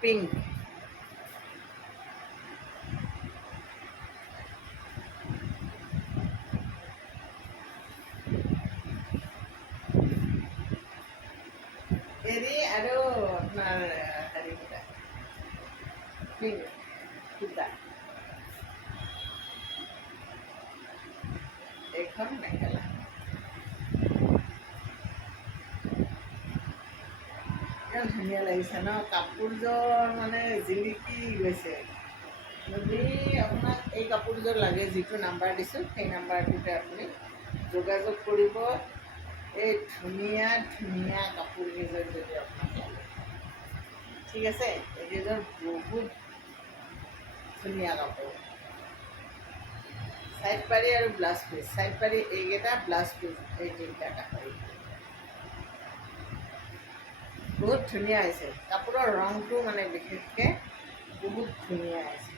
Pink. এৰি আৰু আপোনাৰ হেৰি সূতা, পিংক সূতা। এইখন মেখেলা। ইমান ধুনীয়া লাগিছে ন, কাপোৰযোৰ মানে জিলিকি গৈছে। যদি আপোনাক এই কাপোৰযোৰ লাগে, যিটো নাম্বাৰ দিছোঁ সেই নাম্বাৰটোতে আপুনি যোগাযোগ কৰিব। এই ধুনীয়া ধুনীয়া কাপোৰকেইযোৰ যদি আপোনাক লাগে, ঠিক আছে। এইকেইযোৰ বহুত ধুনীয়া কাপোৰ। ছাইড পাৰি আৰু ব্লাউজ পিচ, ছাইড পাৰি এইকেইটা, ব্লাউজ পিচ এই তিনিটা কাপোৰ। বহুত ধুনীয়া হৈছে কাপোৰৰ ৰংটো, মানে বিশেষকৈ বহুত ধুনীয়া হৈছে।